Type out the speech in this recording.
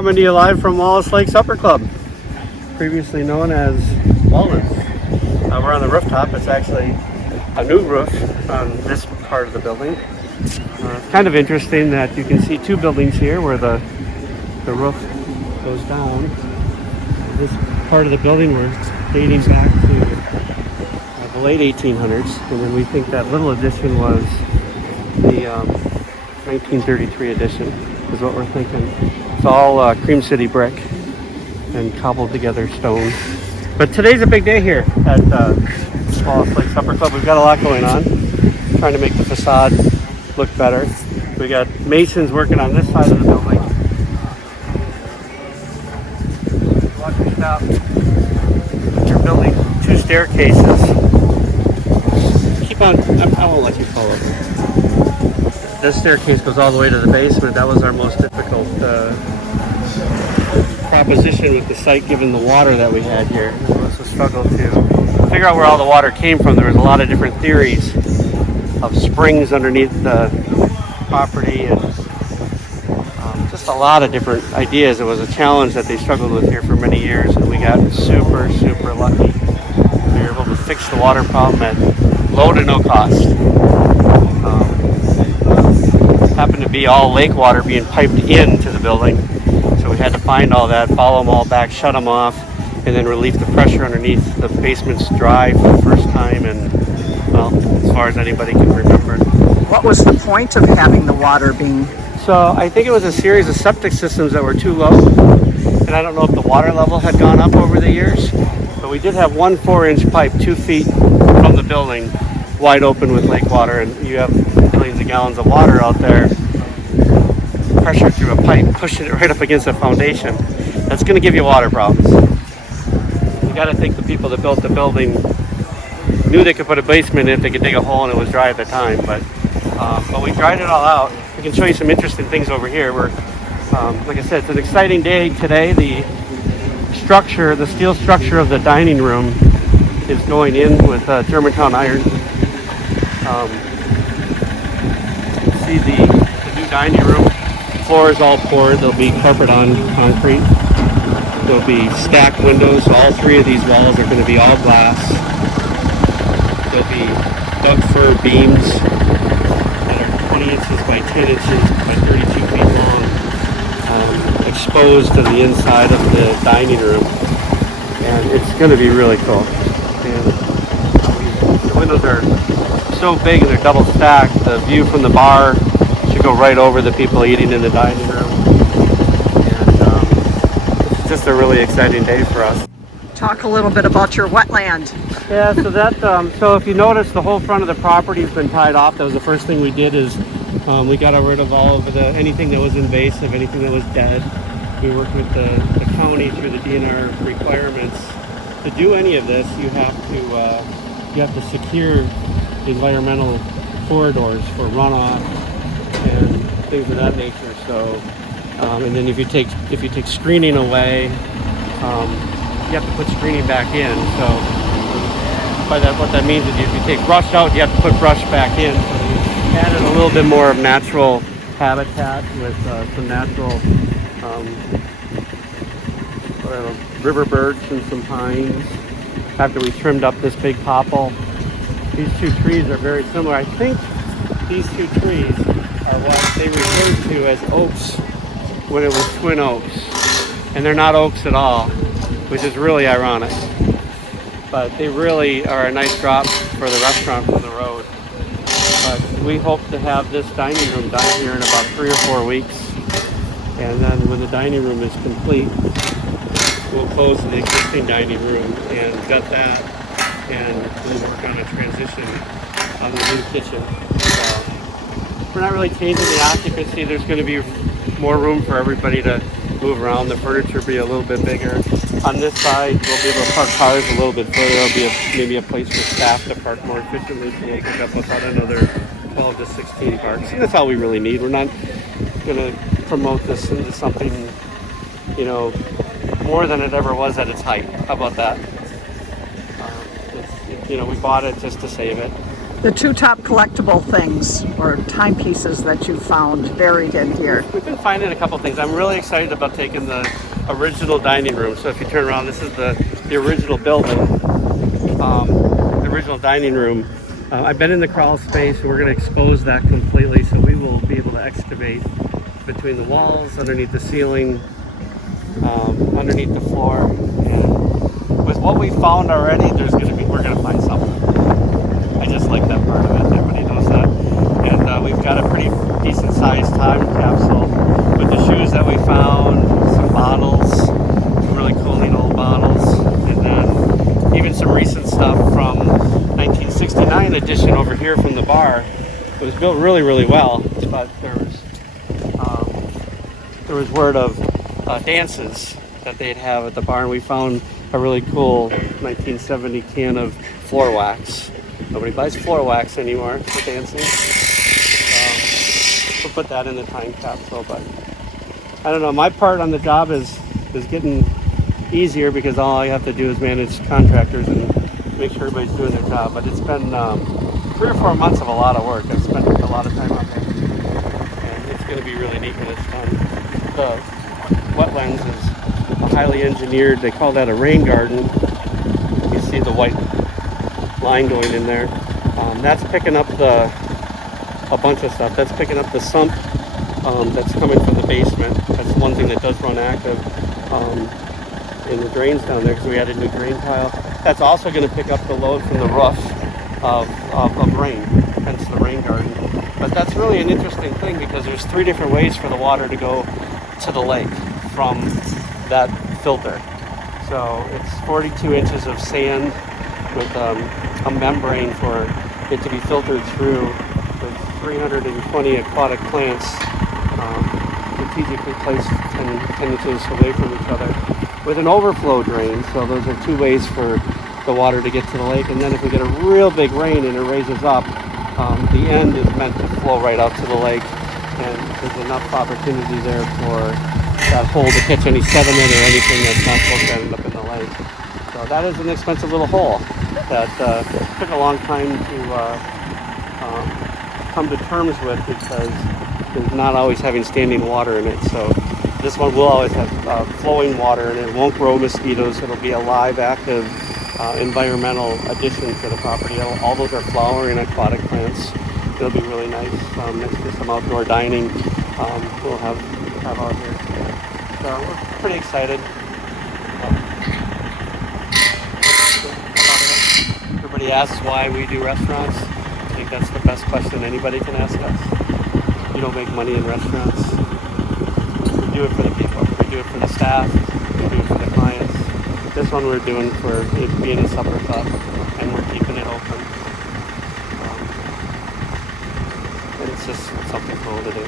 Coming to you live from Wallace Lake Supper Club, previously known as Wetlands. We're on the rooftop. It's actually a new roof on this part of the building. It's kind of interesting that you can see two buildings here where the roof goes down. This part of the building was dating back to the late 1800s, and then we think that little addition was the 1933 addition is what we're thinking. It's all Cream City brick and cobbled together stone. But today's a big day here at Wallace Lake Supper Club. We've got a lot going on, trying to make the facade look better. We got masons working on this side of the building. Watch this out. You're building two staircases. Keep on, I won't let you follow. This staircase goes all the way to the basement. That was our most difficult proposition with the site, given the water that we had here. It was a struggle to figure out where all the water came from. There was a lot of different theories of springs underneath the property and just a lot of different ideas. It was a challenge that they struggled with here for many years, and we got super, super lucky. We were able to fix the water problem at low to no cost. Happened to be all lake water being piped into the building, so we had to find all that, follow them all back, shut them off, and then relieve the pressure underneath. The basement's dry for the first time, and well, as far as anybody can remember. What was the point of having the water being? So I think it was a series of septic systems that were too low, and I don't know if the water level had gone up over the years, but we did have one 4-inch pipe 2 feet from the building wide open with lake water, and you have millions of gallons of water out there, pressure through a pipe, pushing it right up against a foundation. That's going to give you water problems. You got to think the people that built the building knew they could put a basement in if they could dig a hole and it was dry at the time, but we dried it all out. We can show you some interesting things over here. We're, like I said, it's an exciting day today. The structure, the steel structure of the dining room is going in with Germantown iron. See the new dining room. Floor is all poured. There'll be carpet on concrete. There'll be stacked windows. So all three of these walls are going to be all glass. There'll be Doug fir beams that are 20 inches by 10 inches by 32 feet long, exposed to the inside of the dining room. And it's going to be really cool. And the windows are so big and they're double stacked. The view from the bar should go right over the people eating in the dining room. And it's just a really exciting day for us. Talk a little bit about your wetland. Yeah, so that so if you notice, the whole front of the property has been tied off. That was the first thing we did, is we got rid of all of anything that was invasive, anything that was dead. We worked with the county through the DNR requirements. To do any of this, you have to secure environmental corridors for runoff and things of that nature. So, and then if you take screening away, you have to put screening back in. So, by that, what that means is if you take brush out, you have to put brush back in. So we added a little bit more of natural habitat with some natural river birch and some pines. After we trimmed up this big popple. These two trees are very similar. I think these two trees are what they referred to as oaks when it was twin oaks. And they're not oaks at all, which is really ironic. But they really are a nice drop for the restaurant from the road. But we hope to have this dining room done here in about 3 or 4 weeks. And then when the dining room is complete, we'll close the existing dining room and gut that, and we'll work on a transition on the new kitchen. So we're not really changing the occupancy. There's going to be more room for everybody to move around. The furniture will be a little bit bigger. On this side, we'll be able to park cars a little bit further. There'll be maybe a place for staff to park more efficiently, so we'll pick up about another 12 to 16 parks. And that's all we really need. We're not going to promote this into something, more than it ever was at its height. How about that? We bought it just to save it. The two top collectible things or timepieces that you found buried in here. We've been finding a couple things. I'm really excited about taking the original dining room. So if you turn around, this is the original building, the original dining room. I've been in the crawl space, and we're going to expose that completely, so we will be able to excavate between the walls, underneath the ceiling, underneath the floor. And with what we found already, we're going to find something. I just like that part of it. Everybody knows that. And we've got a pretty decent sized time capsule with the shoes that we found, some bottles, some really cool old bottles, and then even some recent stuff from 1969 edition over here from the bar. It was built really, really well, but there was word of dances that they'd have at the bar, and we found a really cool 1970 can of floor wax. Nobody buys floor wax anymore for dancing. We'll put that in the time capsule, but I don't know. My part on the job is getting easier because all I have to do is manage contractors and make sure everybody's doing their job. But it's been 3 or 4 months of a lot of work. I've spent a lot of time out there, and it's going to be really neat when it's done. The Wetlands is a highly engineered, they call that a rain garden. You see the white line going in there. That's picking up a bunch of stuff. That's picking up the sump that's coming from the basement. That's one thing that does run active in the drains down there because we added new drain tile. That's also going to pick up the load from the roof of rain, hence the rain garden. But that's really an interesting thing because there's 3 different ways for the water to go to the lake from that filter. So it's 42 inches of sand with a membrane for it to be filtered through, with 320 aquatic plants strategically placed 10 inches away from each other with an overflow drain. So those are 2 ways for the water to get to the lake. And then if we get a real big rain and it raises up, the end is meant to flow right out to the lake, and there's enough opportunity there for that hole to catch any sediment or anything that's not supposed to end up in the lake. So that is an expensive little hole that took a long time to come to terms with because there's not always having standing water in it. So this one will always have flowing water, and it won't grow mosquitoes. It'll be a live, active environmental addition to the property. All those are flowering aquatic plants. It'll be really nice next to some outdoor dining we'll have out here. So we're pretty excited. Everybody asks why we do restaurants. I think that's the best question anybody can ask us. We don't make money in restaurants. We do it for the people. We do it for the staff. We do it for the clients. This one we're doing for it being a supper club, and we're keeping it open. And it's just something cool to do.